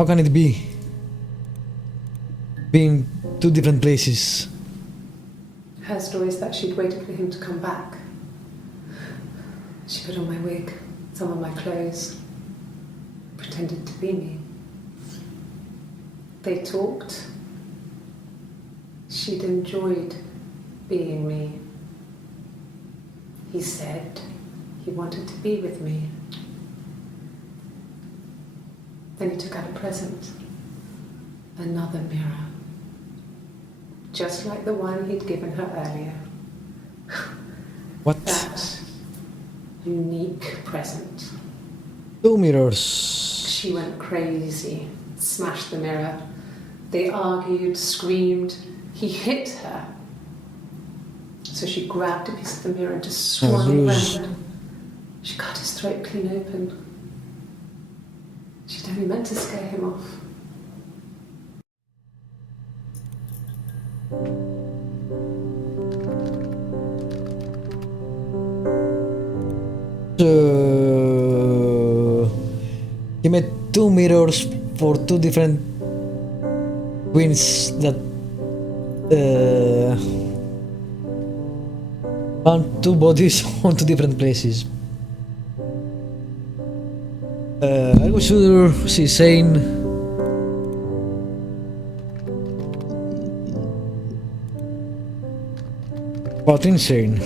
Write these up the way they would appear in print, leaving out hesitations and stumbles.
How can it be? Being two different places. Her story is that she'd waited for him to come back. She put on my wig, some of my clothes, pretended to be me. They talked. She'd enjoyed being me. He said he wanted to be with me. Then he took out a present, another mirror, just like the one he'd given her earlier. What? That unique present. Two mirrors. She went crazy, smashed the mirror. They argued, screamed. He hit her. So she grabbed a piece of the mirror and just swung it around him. She cut his throat clean open. She'd only meant to scare him off. He made two mirrors for two different twins that found two bodies on two different places. I was sure she's saying about insane.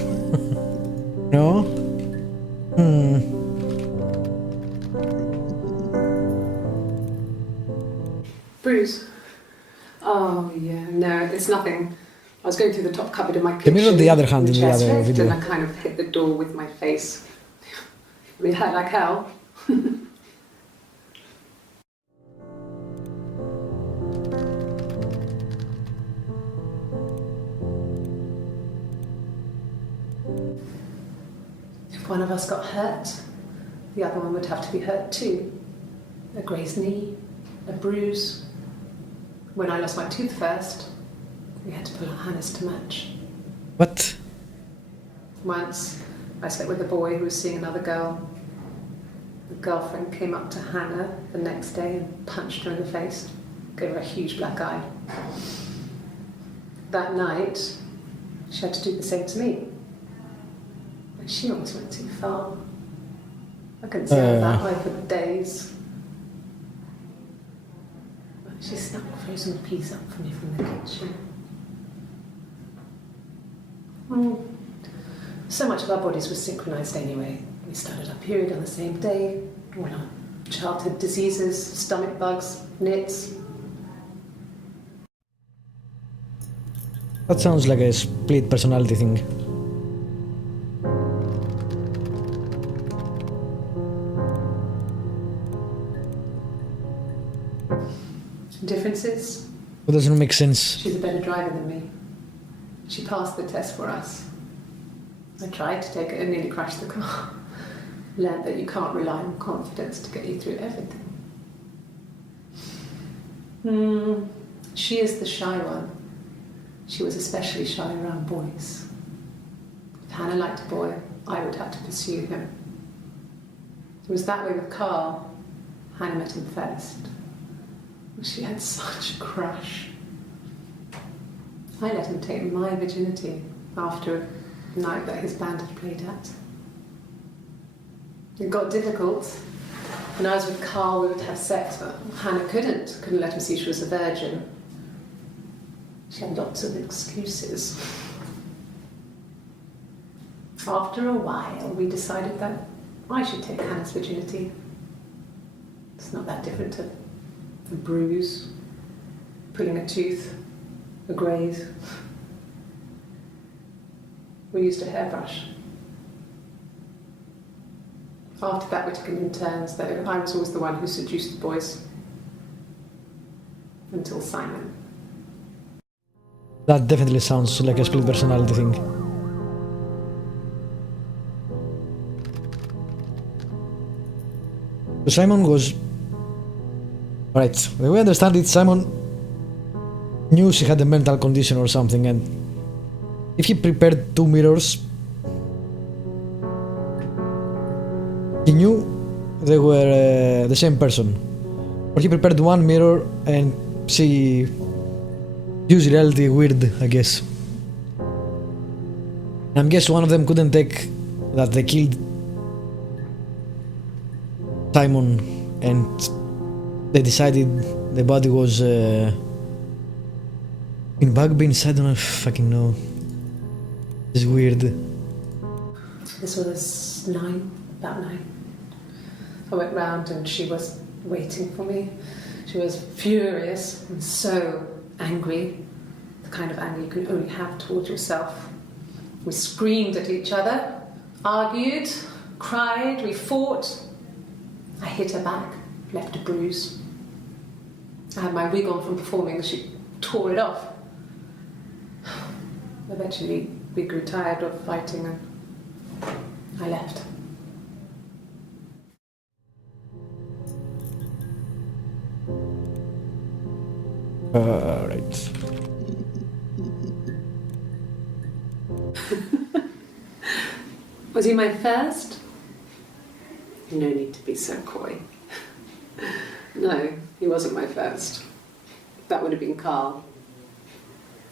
No? Bruce? Oh, yeah, no, it's nothing. I was going through the top cupboard in my kitchen. The mirror on the other hand in the chest other lift, video. And I kind of hit the door with my face. It hurt like hell. If one of us got hurt, the other one would have to be hurt too. A grazed knee, a bruise. When I lost my tooth first, we had to pull our Hannah's to match. What? Once, I slept with a boy who was seeing another girl. The girlfriend came up to Hannah the next day and punched her in the face, gave her a huge black eye. That night, she had to do the same to me. But she almost went too far. I couldn't see her that way for days. She snuck a frozen piece up for me from the kitchen. So much of our bodies was synchronized anyway. We started our period on the same day. All our childhood diseases, stomach bugs, nits. That sounds like a split personality thing. Differences? It doesn't make sense. She's a better driver than me. She passed the test for us. I tried to take it and nearly crashed the car. Learned that you can't rely on confidence to get you through everything. She is the shy one. She was especially shy around boys. If Hannah liked a boy, I would have to pursue him. It was that way with Carl. Hannah met him first. She had such a crush. I let him take my virginity after a night that his band had played at. It got difficult. When I was with Carl, we would have sex, but Hannah couldn't let him see she was a virgin. She had lots of excuses. After a while, we decided that I should take Hannah's virginity. It's not that different to a bruise, pulling a tooth, a graze. We used a hairbrush. After that, we took it in turns, though I was always the one who seduced the boys. Until Simon. That definitely sounds like a split personality thing. So Simon was... Right, the way I understand it, Simon knew she had a mental condition or something, and if he prepared two mirrors, he knew they were the same person. Or he prepared one mirror and she used reality weird, I guess. I guess one of them couldn't take that they killed Simon and they decided the body was in bug beans. I don't fucking know. It's weird. This was about 9. I went round and she was waiting for me. She was furious and so angry, the kind of anger you can only have towards yourself. We screamed at each other, argued, cried, we fought. I hit her back, left a bruise. I had my wig on from performing and she tore it off. Eventually, we grew tired of fighting and I left. Right. Was he my first? No need to be so coy. No, he wasn't my first. That would have been Carl.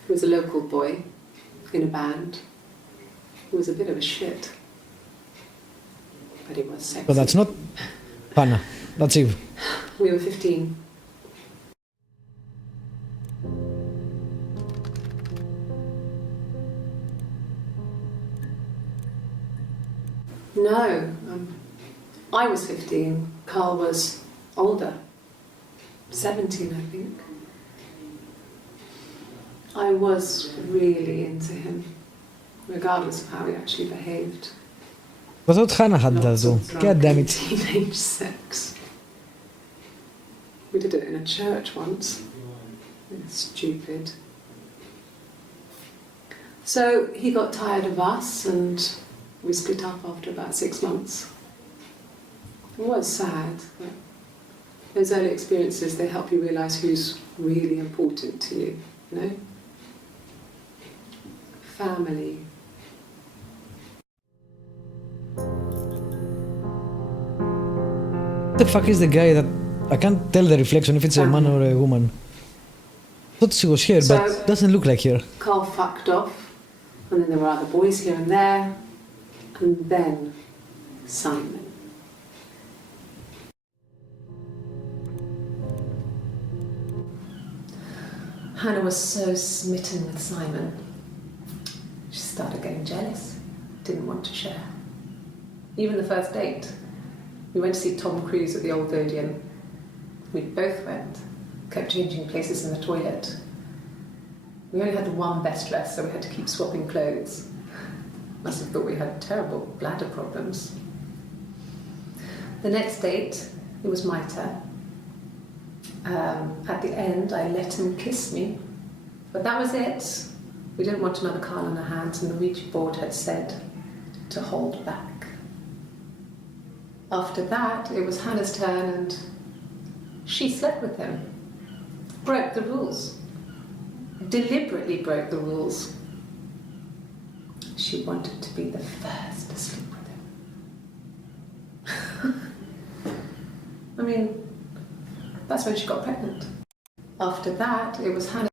He was a local boy in a band. He was a bit of a shit. But he was sexy. So that's not Hannah, that's Eve. We were 15. No, I was 15. Carl was older. 17, I think. I was really into him, regardless of how he actually behaved. I thought Hannah had that Lots though. of God damn it. teenage sex. We did it in a church once. It's stupid. So he got tired of us and we split up after about 6 months. It was sad, but those early experiences, they help you realise who's really important to you, you know? Family. What the fuck is the guy that... I can't tell the reflection if it's a man or a woman. I thought she was here, but doesn't look like her. Carl fucked off, and then there were other boys here and there, and then Simon. Hannah was so smitten with Simon. She started getting jealous, didn't want to share. Even the first date, we went to see Tom Cruise at the Old Odeon. We both went, kept changing places in the toilet. We only had one best dress, so we had to keep swapping clothes. Must have thought we had terrible bladder problems. The next date, it was my turn. At the end, I let him kiss me, but that was it. We didn't want another Carl on our hands, and the Ouija board had said to hold back. After that, it was Hannah's turn, and she slept with him. Broke the rules. Deliberately broke the rules. She wanted to be the first to sleep with him. I mean, that's when she got pregnant. After that, it was Hannah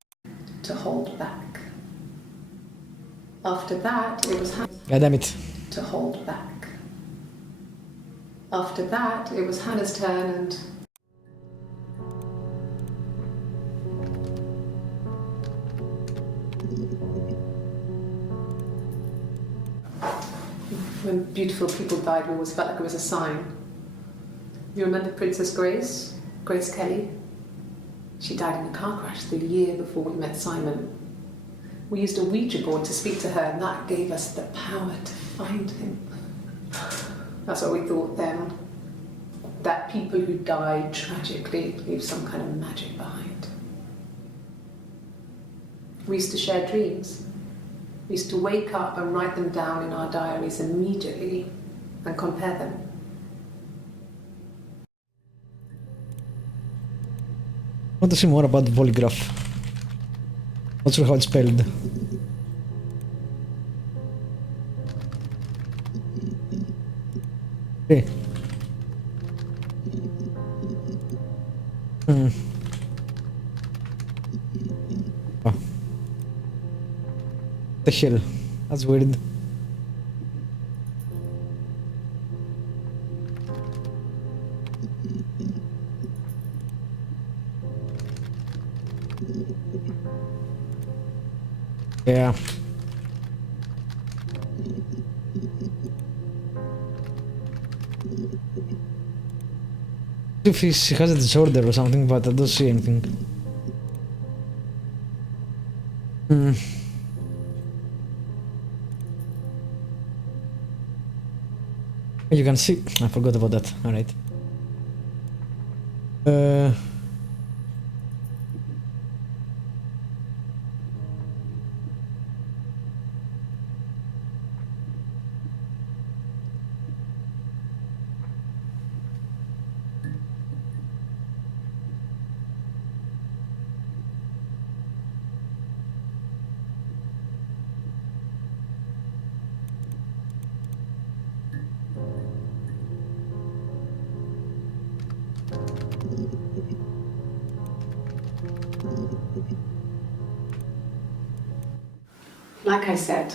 to hold back. After that, it was Hannah God damn it. to hold back. After that, it was Hannah's turn, and when beautiful people died, we always felt like it was a sign. You remember Princess Grace? Grace Kelly? She died in a car crash the year before we met Simon. We used a Ouija board to speak to her, and that gave us the power to find him. That's what we thought then. That people who died tragically leave some kind of magic behind. We used to share dreams. We used to wake up and write them down in our diaries immediately and compare them. I want to see more about Vlodril. Not sure how it's spelled. Okay. Hmm. Oh. The hell? That's weird. Yeah. If she has a disorder or something, but I don't see anything. Hmm. You can see. I forgot about that. Alright. Like I said,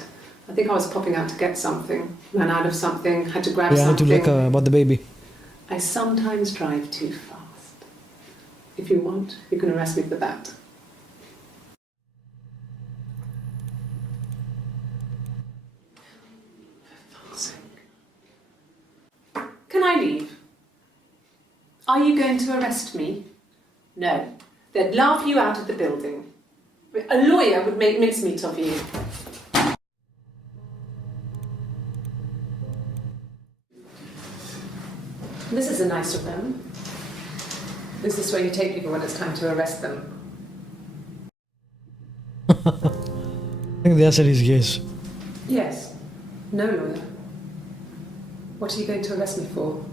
I think I was popping out to get something, ran out of something, had to grab Yeah, I need to something. look about the baby. I sometimes drive too fast. If you want, you can arrest me for that. For fuck's sake. Can I leave? Are you going to arrest me? No. They'd laugh you out of the building. A lawyer would make mincemeat of you. This is a nice room. Is this where you take people when it's time to arrest them? I think the answer is yes. Yes. No lawyer. What are you going to arrest me for?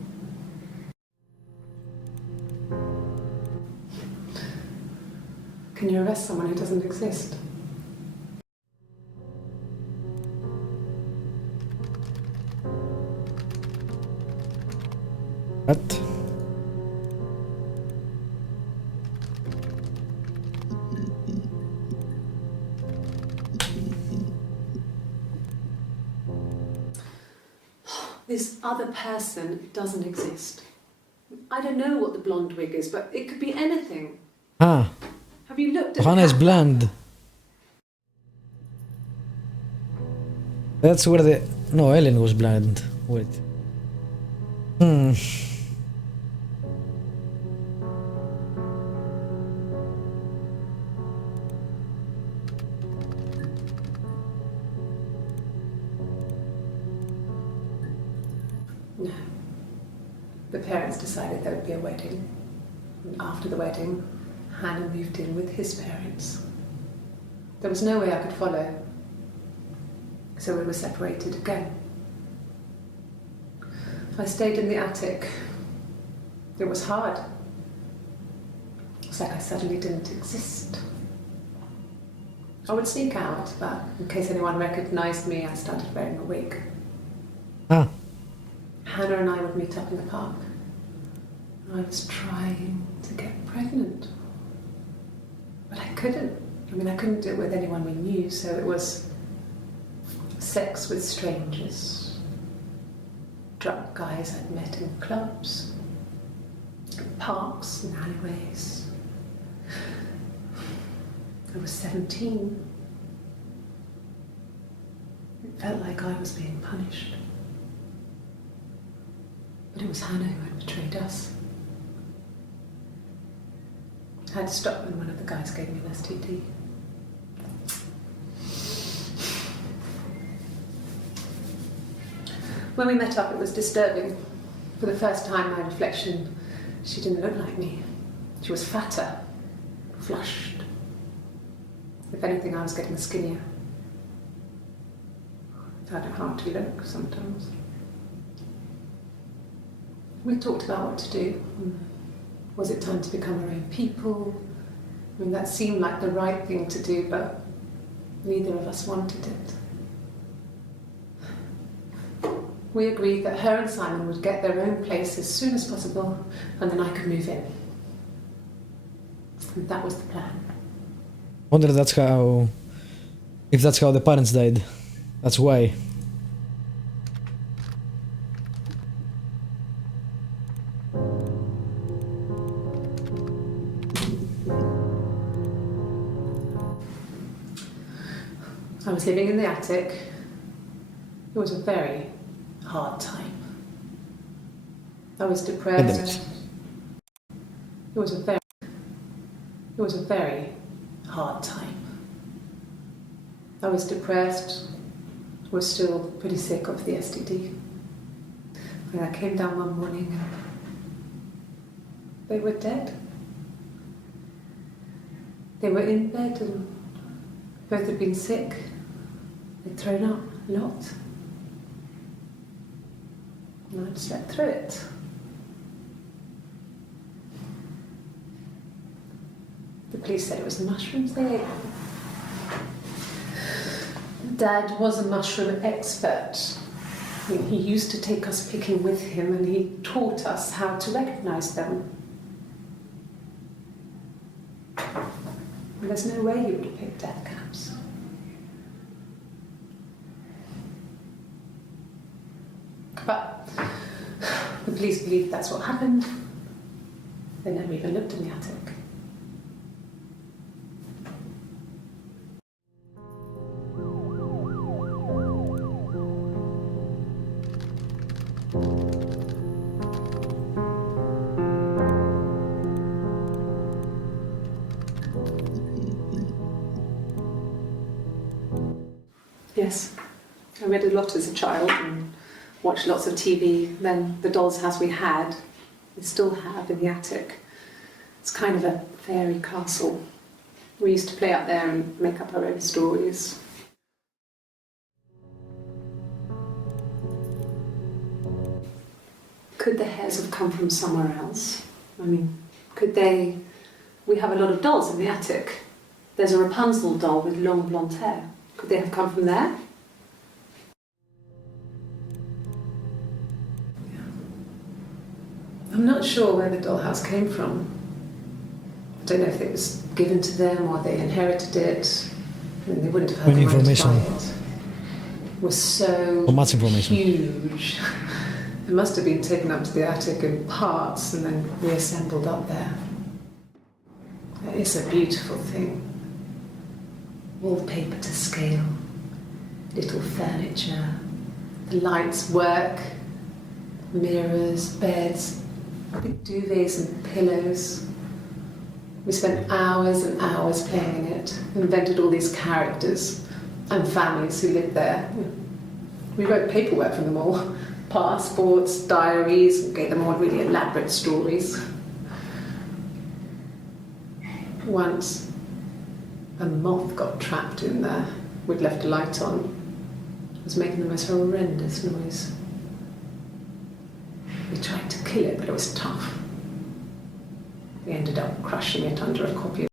Can you arrest someone who doesn't exist? What? This other person doesn't exist. I don't know what the blonde wig is, but it could be anything. Ah, Have you looked at Hannah is the blonde. That's where the... No, Ellen was blind. Wait. Hmm. No. The parents decided there would be a wedding. And after the wedding, Hannah moved in with his parents. There was no way I could follow. So we were separated again. I stayed in the attic. It was hard. It's like I suddenly didn't exist. I would sneak out, but in case anyone recognized me, I started wearing a wig. Ah. Hannah and I would meet up in the park. I was trying to get pregnant. But I couldn't. I mean, I couldn't do it with anyone we knew, so it was sex with strangers. Drunk guys I'd met in clubs, in parks and alleyways. I was 17. It felt like I was being punished. But it was Hannah who had betrayed us. I had to stop when one of the guys gave me an STD. When we met up, it was disturbing. For the first time, my reflection, she didn't look like me. She was fatter, flushed. If anything, I was getting skinnier. I found it hard to look sometimes. We talked about what to do. Was it time to become our own people? I mean, that seemed like the right thing to do, but neither of us wanted it. We agreed that her and Simon would get their own place as soon as possible, and then I could move in. And that was the plan. Wonder if that's how the parents died. That's why. I was living in the attic. It was a very hard time. I was depressed. It was a very hard time. I was depressed. Was still pretty sick of the STD. And I came down one morning and they were dead. They were in bed and both had been sick. They'd thrown up a lot. And I'd slept through it. The police said it was the mushrooms they ate. Dad was a mushroom expert. I mean, he used to take us picking with him and he taught us how to recognise them. And there's no way he would have picked death caps. But the police believe that's what happened. They never even looked in the attic. Yes, I read a lot as a child and watched lots of TV. Then the doll's house we had, we still have in the attic. It's kind of a fairy castle. We used to play out there and make up our own stories. Could the hairs have come from somewhere else? I mean, could they... We have a lot of dolls in the attic. There's a Rapunzel doll with long blonde hair. Could they have come from there? I'm not sure where the dollhouse came from. I don't know if it was given to them or they inherited it. I mean, they wouldn't have had the money to buy it. It was so much information. Huge. It must have been taken up to the attic in parts and then reassembled up there. It's a beautiful thing. Wallpaper to scale, little furniture, the lights work, mirrors, beds, big duvets and pillows. We spent hours and hours playing in it, invented all these characters and families who lived there. We wrote paperwork for them all, passports, diaries, and gave them all really elaborate stories. Once, a moth got trapped in there. We'd left a light on. It was making the most horrendous noise. We tried to kill it, but it was tough. We ended up crushing it under a copy of